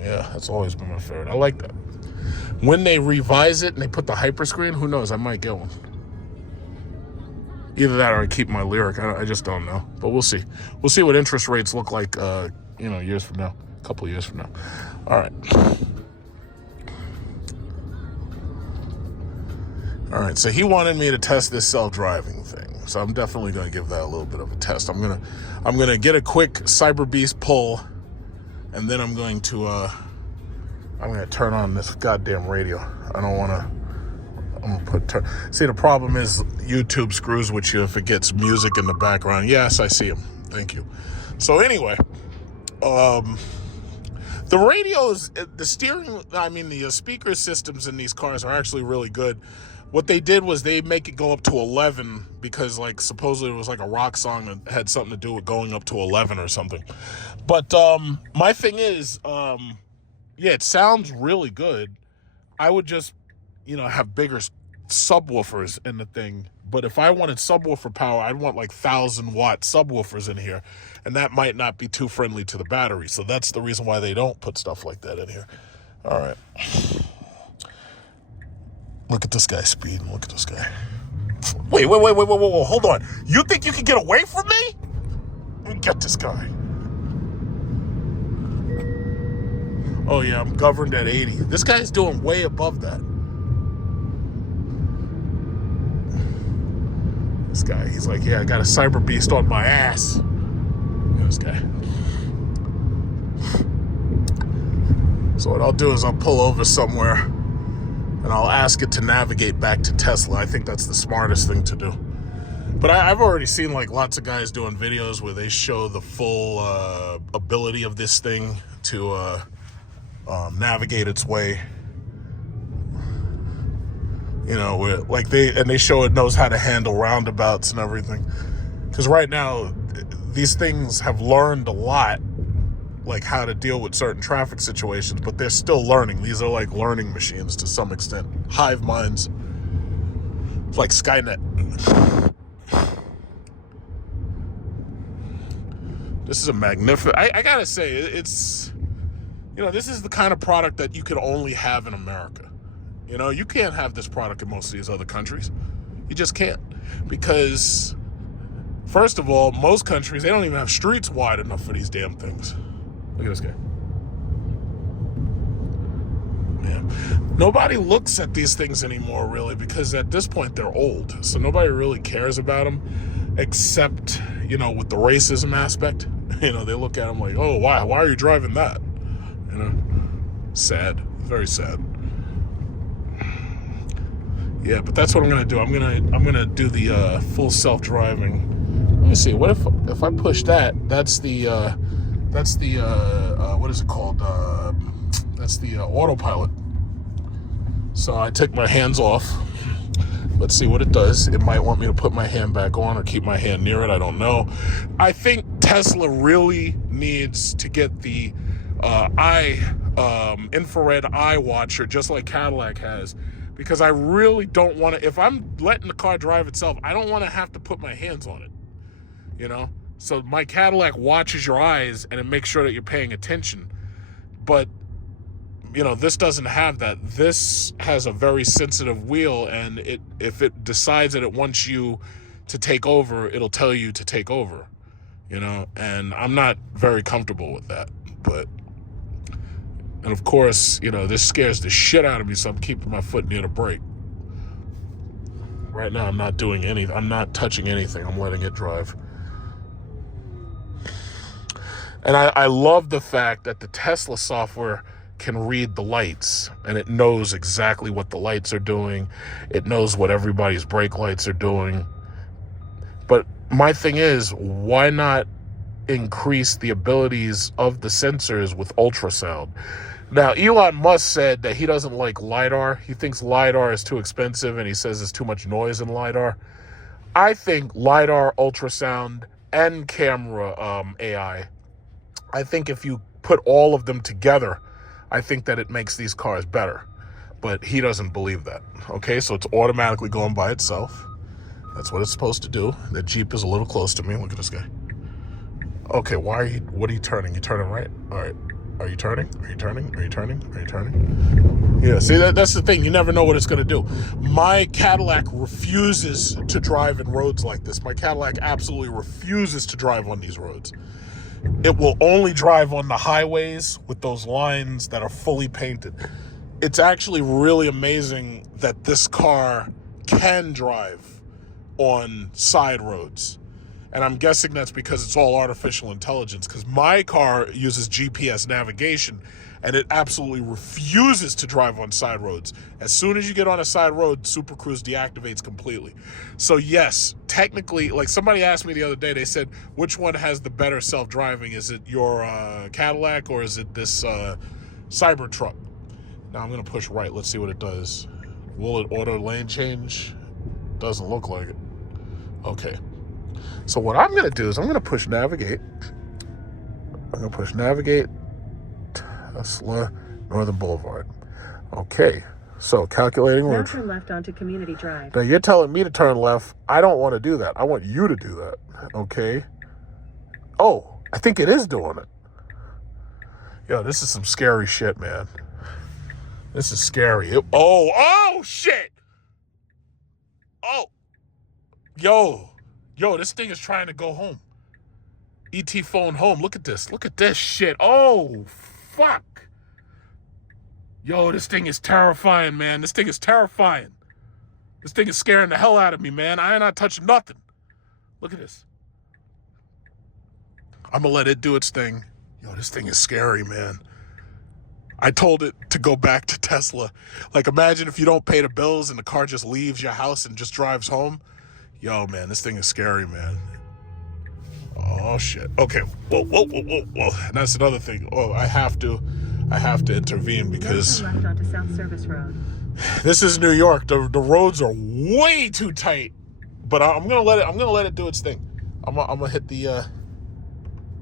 Yeah, that's always been my favorite. I like that. When they revise it and they put the hyperscreen, who knows? I might get one. Either that or I keep my Lyric. I just don't know. But we'll see. We'll see what interest rates look like, years from now. A couple of years from now. All right. All right, so he wanted me to test this self-driving thing. So I'm definitely going to give that a little bit of a test. I'm gonna get a quick Cyberbeast pull, and then I'm going to turn on this goddamn radio. I don't want to. I'm gonna see, the problem is YouTube screws with you if it gets music in the background. Yes, I see him. Thank you. So anyway, the radios, the speaker systems in these cars are actually really good. What they did was they make it go up to 11 because, like, supposedly it was like a rock song that had something to do with going up to 11 or something. But my thing is, it sounds really good. I would just, have bigger subwoofers in the thing. But if I wanted subwoofer power, I'd want like 1,000-watt subwoofers in here. And that might not be too friendly to the battery. So that's the reason why they don't put stuff like that in here. All right. Look at this guy speeding. Look at this guy. Wait. Hold on. You think you can get away from me? Let me get this guy. Oh, yeah, I'm governed at 80. This guy's doing way above that. This guy, he's like, yeah, I got a Cyberbeast on my ass. Look at this guy. So what I'll do is I'll pull over somewhere and I'll ask it to navigate back to Tesla. I think that's the smartest thing to do. But I've already seen like lots of guys doing videos where they show the full ability of this thing to navigate its way. Where like they show it knows how to handle roundabouts and everything. Because right now, these things have learned a lot, like how to deal with certain traffic situations, but they're still learning. These are like learning machines to some extent. Hive minds. It's like Skynet. This is a magnificent, I gotta say, it's, this is the kind of product that you could only have in America. You know, you can't have this product in most of these other countries. You just can't. Because, first of all, most countries, they don't even have streets wide enough for these damn things. Look at this guy. Yeah. Nobody looks at these things anymore, really, because at this point they're old. So nobody really cares about them, except, you know, with the racism aspect. You know, they look at them like, oh, why are you driving that? You know, sad, very sad. Yeah, but that's what I'm gonna do. I'm gonna do the full self-driving. Let me see. What if I push that? That's the what is it called? That's the autopilot. So I take my hands off. Let's see what it does. It might want me to put my hand back on or keep my hand near it. I don't know. I think Tesla really needs to get the infrared eye watcher, just like Cadillac has, because I really don't want to, if I'm letting the car drive itself, I don't want to have to put my hands on it, you know? So my Cadillac watches your eyes and it makes sure that you're paying attention. But, you know, this doesn't have that. This has a very sensitive wheel, and if it decides that it wants you to take over, it'll tell you to take over, you know? And I'm not very comfortable with that, but... And of course, you know, this scares the shit out of me, so I'm keeping my foot near the brake. Right now, I'm not doing anything. I'm not touching anything. I'm letting it drive. And I love the fact that the Tesla software can read the lights, and it knows exactly what the lights are doing. It knows what everybody's brake lights are doing. But my thing is, why not increase the abilities of the sensors with ultrasound? Now, Elon Musk said that he doesn't like LiDAR. He thinks LiDAR is too expensive, and he says there's too much noise in LiDAR. I think LiDAR, ultrasound, and camera AI, I think if you put all of them together, I think that it makes these cars better. But he doesn't believe that. Okay, so it's automatically going by itself. That's what it's supposed to do. The Jeep is a little close to me. Look at this guy. Okay, what are you turning? You turning right? All right. Are you turning? Are you turning? Are you turning? Are you turning? Yeah, see, that's the thing. You never know what it's going to do. My Cadillac refuses to drive in roads like this. My Cadillac absolutely refuses to drive on these roads. It will only drive on the highways with those lines that are fully painted. It's actually really amazing that this car can drive on side roads. And I'm guessing that's because it's all artificial intelligence, because my car uses GPS navigation, and it absolutely refuses to drive on side roads. As soon as you get on a side road, Super Cruise deactivates completely. So yes, technically, like somebody asked me the other day, they said, which one has the better self-driving? Is it your Cadillac, or is it this Cybertruck? Now I'm gonna push right. Let's see what it does. Will it auto lane change? Doesn't look like it. Okay. So what I'm going to do is I'm going to push navigate. I'm going to push navigate, Tesla, Northern Boulevard. Okay, so calculating route. Now turn left onto Community Drive. Now you're telling me to turn left. I don't want to do that. I want you to do that, okay? Oh, I think it is doing it. Yo, this is some scary shit, man. This is scary. Oh, shit! Oh, Yo, this thing is trying to go home. ET phone home. Look at this. Look at this shit. Oh, fuck. Yo, this thing is terrifying, man. This thing is terrifying. This thing is scaring the hell out of me, man. I ain't not touching nothing. Look at this. I'm gonna let it do its thing. Yo, this thing is scary, man. I told it to go back to Tesla. Like, imagine if you don't pay the bills and the car just leaves your house and just drives home. Yo, man, this thing is scary, man. Oh, shit. Okay. Whoa. That's another thing. Oh, I have to intervene because left onto South Service Road. This is New York. The roads are way too tight. But I'm gonna let it do its thing. I'm gonna hit the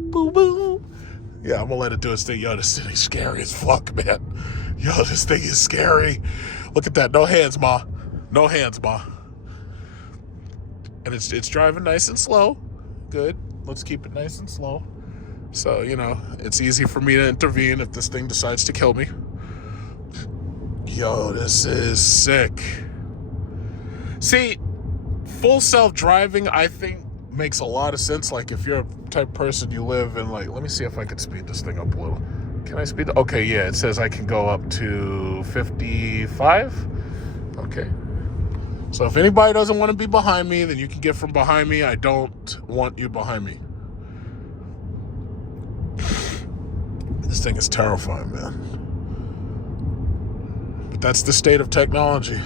boo boo. Yeah, I'm gonna let it do its thing. Yo, this thing is scary as fuck, man. Yo, this thing is scary. Look at that. No hands, Ma. No hands, Ma. And it's driving nice and slow. Good. Let's keep it nice and slow. So, you know, it's easy for me to intervene if this thing decides to kill me. Yo, this is sick. See, full self-driving, I think, makes a lot of sense. Like, if you're a type of person, you live in, like, let me see if I could speed this thing up a little. Can I speed it? Okay, yeah, it says I can go up to 55. Okay. So if anybody doesn't want to be behind me, then you can get from behind me. I don't want you behind me. This thing is terrifying, man. But that's the state of technology.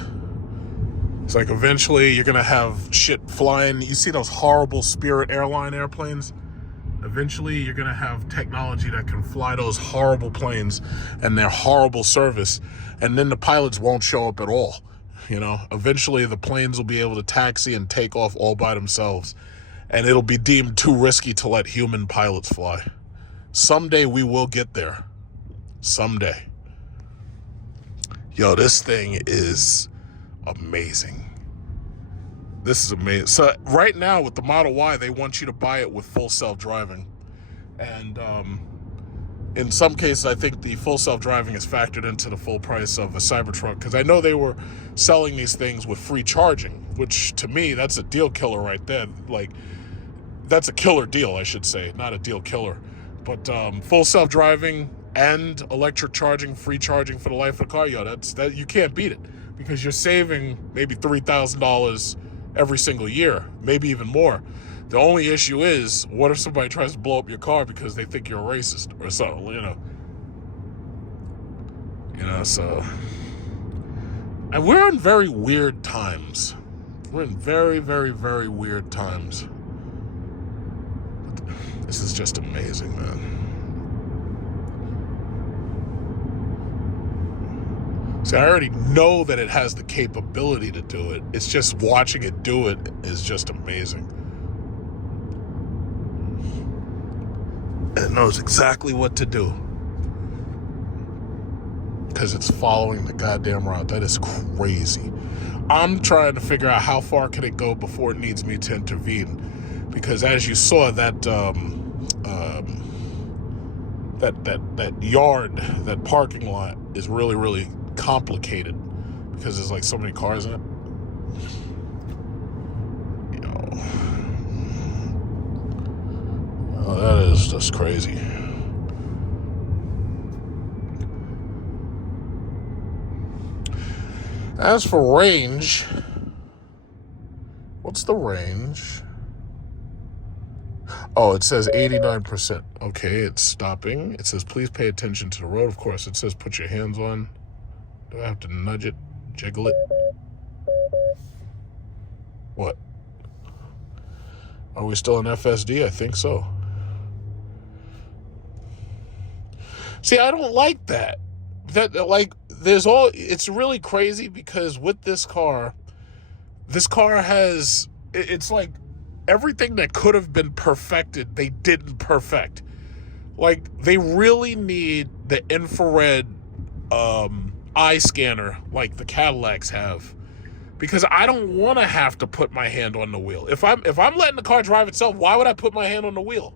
It's like eventually you're going to have shit flying. You see those horrible Spirit airline airplanes? Eventually you're going to have technology that can fly those horrible planes and their horrible service. And then the pilots won't show up at all. You know, eventually the planes will be able to taxi and take off all by themselves. And it'll be deemed too risky to let human pilots fly. Someday we will get there. Someday. Yo, this thing is amazing. This is amazing. So right now with the Model Y, they want you to buy it with full self-driving. And in some cases, I think the full self-driving is factored into the full price of a Cybertruck, because I know they were selling these things with free charging, which to me, that's a deal killer right there. Like, that's a killer deal, I should say, not a deal killer. But full self-driving and electric charging, free charging for the life of the car, yo, that you can't beat it, because you're saving maybe $3,000 every single year, maybe even more. The only issue is, what if somebody tries to blow up your car because they think you're a racist or something, you know? So... And we're in very weird times. We're in very, very, very weird times. This is just amazing, man. See, I already know that it has the capability to do it. It's just watching it do it is just amazing. It knows exactly what to do. Because it's following the goddamn route. That is crazy. I'm trying to figure out how far can it go before it needs me to intervene. Because as you saw, that yard, that parking lot is really, really complicated. Because there's like so many cars in it. Oh, that is just crazy. As for range, what's the range? Oh, it says 89%. Okay, it's stopping. It says, please pay attention to the road. Of course, it says, put your hands on. Do I have to nudge it, jiggle it? What? Are we still in FSD? I think so. See, I don't like that. It's really crazy, because with this car has, it's like everything that could have been perfected, they didn't perfect. Like, they really need the infrared eye scanner like the Cadillacs have, because I don't want to have to put my hand on the wheel. If I'm letting the car drive itself, why would I put my hand on the wheel?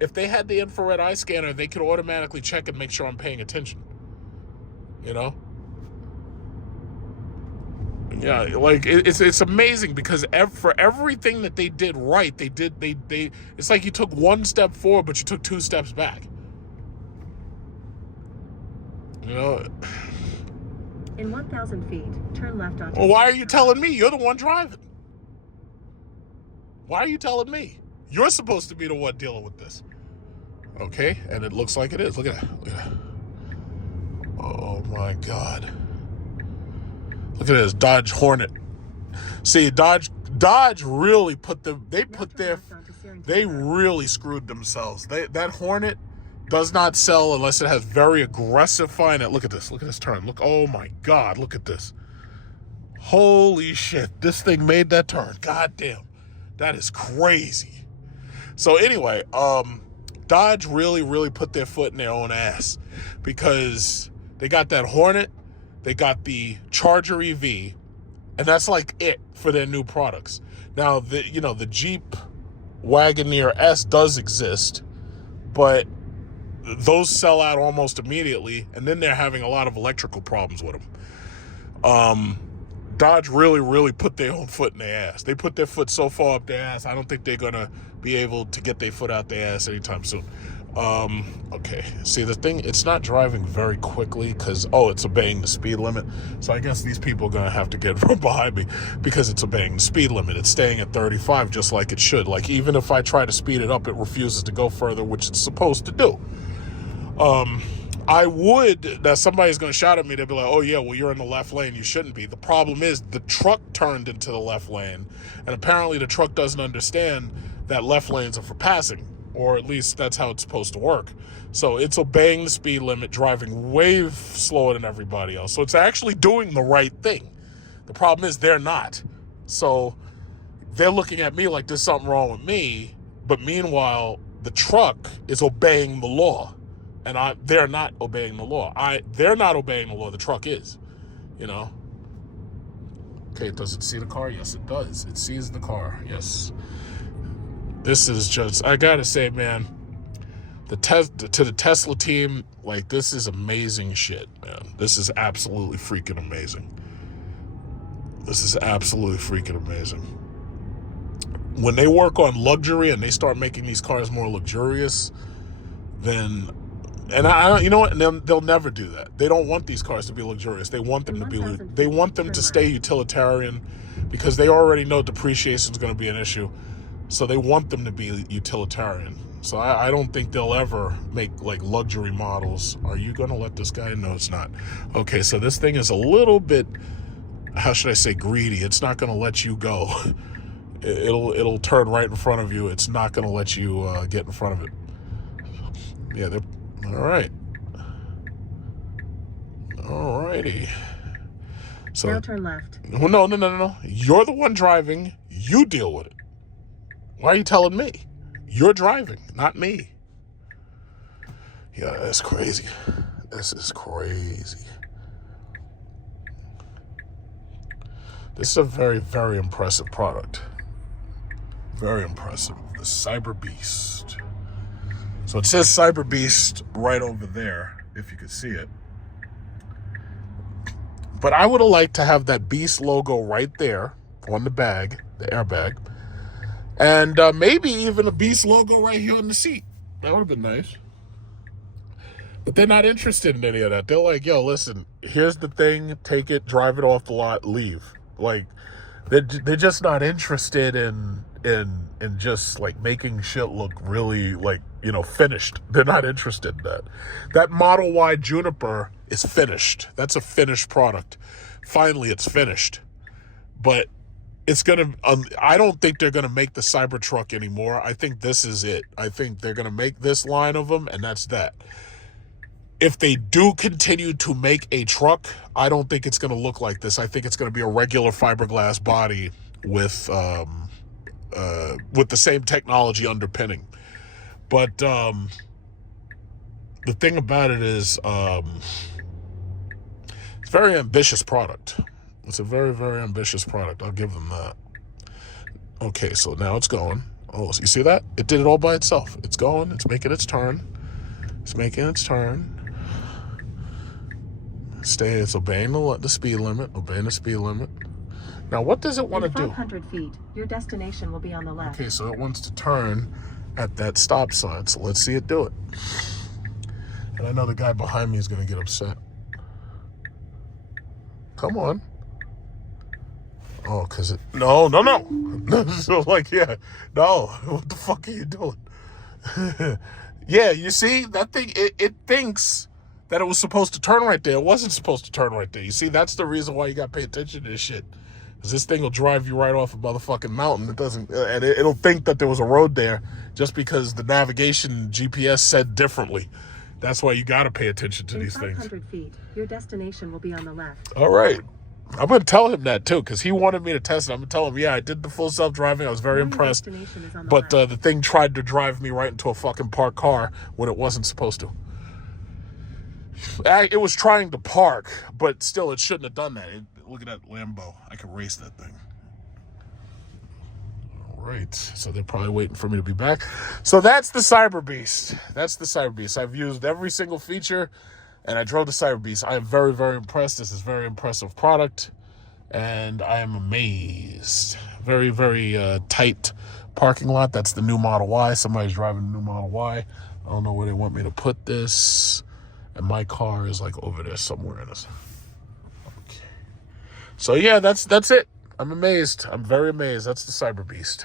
If they had the infrared eye scanner, they could automatically check and make sure I'm paying attention. You know? Yeah, like it's amazing, because for everything that they did right, they it's like you took one step forward, but you took 2 steps back. You know? In 1,000 feet, turn left onto... Well, why are you telling me? You're the one driving. Why are you telling me? You're supposed to be the one dealing with this. Okay, and it looks like it is. Look at that. Look at that. Oh my God. Look at this Dodge Hornet. See, Dodge really they really screwed themselves. That Hornet does not sell unless it has very aggressive finance. Look at this. Look at this turn. Look. Oh my God. Look at this. Holy shit. This thing made that turn. God damn. That is crazy. So anyway, Dodge really, really put their foot in their own ass, because they got that Hornet, they got the Charger EV, and that's like it for their new products. Now, the Jeep Wagoneer S does exist, but those sell out almost immediately, and then they're having a lot of electrical problems with them. Dodge really put their own foot in their ass. They put their foot so far up their ass, I don't think they're gonna be able to get their foot out their ass anytime soon. Okay, see the thing, it's not driving very quickly because, it's obeying the speed limit. So I guess these people are gonna have to get from behind me because it's obeying the speed limit. It's staying at 35 just like it should. Like, even if I try to speed it up, it refuses to go further, which it's supposed to do. I would, that somebody's going to shout at me, they'll be like, oh yeah, well, you're in the left lane, you shouldn't be. The problem is the truck turned into the left lane, and apparently the truck doesn't understand that left lanes are for passing, or at least that's how it's supposed to work. So it's obeying the speed limit, driving way slower than everybody else. So it's actually doing the right thing. The problem is they're not. So they're looking at me like there's something wrong with me, but meanwhile, the truck is obeying the law. And they're not obeying the law. They're not obeying the law. The truck is, you know. Okay, does it see the car? Yes, it does. It sees the car. Yes. This is just, I gotta say, man, to the Tesla team, like, this is amazing shit, man. This is absolutely freaking amazing. This is absolutely freaking amazing. When they work on luxury and they start making these cars more luxurious, then... And you know what? They'll never do that. They don't want these cars to be luxurious. They want them to be. They want them to stay utilitarian, because they already know depreciation is going to be an issue. So they want them to be utilitarian. So I don't think they'll ever make like luxury models. Are you going to let this guy? No, it's not. Okay, so this thing is a little bit, how should I say, greedy. It's not going to let you go. It'll turn right in front of you. It's not going to let you get in front of it. Yeah, they're. All right. Alrighty. So now turn left. Well, no. You're the one driving. You deal with it. Why are you telling me? You're driving, not me. Yeah, that's crazy. This is crazy. This is a very, very impressive product. Very impressive. The Cyberbeast. So it says Cyberbeast right over there, if you could see it. But I would have liked to have that Beast logo right there on the bag, the airbag. And maybe even a Beast logo right here on the seat. That would have been nice. But they're not interested in any of that. They're like, yo, listen, here's the thing, take it, drive it off the lot, leave. Like, they're just not interested in just like making shit look really like, you know, finished. They're not interested in that. That Model Y Juniper is finished. That's a finished product. Finally, it's finished. But it's gonna. I don't think they're gonna make the Cybertruck anymore. I think this is it. I think they're gonna make this line of them, and that's that. If they do continue to make a truck, I don't think it's gonna look like this. I think it's gonna be a regular fiberglass body with the same technology underpinning. But the thing about it is, it's a very ambitious product. It's a very, very ambitious product. I'll give them that. Okay, so now it's going. Oh, so you see that? It did it all by itself. It's going. It's making its turn. It's making its turn. It's obeying the speed limit. Obeying the speed limit. Now, what does it want to do? 500 feet, your destination will be on the left. Okay, so it wants to turn at that stop sign. So let's see it do it. And I know the guy behind me is going to get upset. Come on. Oh, because it... No. So, like, yeah. No. What the fuck are you doing? Yeah, you see? That thing, it thinks that it was supposed to turn right there. It wasn't supposed to turn right there. You see, that's the reason why you got to pay attention to this shit. Because this thing will drive you right off a motherfucking mountain. It doesn't... And it'll think that there was a road there just because the navigation GPS said differently. That's why you got to pay attention to these things. 500 feet, your destination will be on the left. All right. I'm going to tell him that, too, because he wanted me to test it. I'm going to tell him, yeah, I did the full self-driving. I was very impressed. But the thing tried to drive me right into a fucking parked car when it wasn't supposed to. It was trying to park, but still, it shouldn't have done that. Look at that Lambo. I could race that thing. All right, so they're probably waiting for me to be back. So that's the Cyberbeast. That's the Cyberbeast. I've used every single feature, and I drove the Cyberbeast. I am very, very impressed. This is a very impressive product, and I am amazed. Very, very tight parking lot. That's the new Model Y. Somebody's driving the new Model Y. I don't know where they want me to put this, and my car is like over there somewhere in this. Okay. So yeah, that's it. I'm amazed. I'm very amazed. That's the Cyberbeast.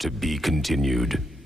To be continued.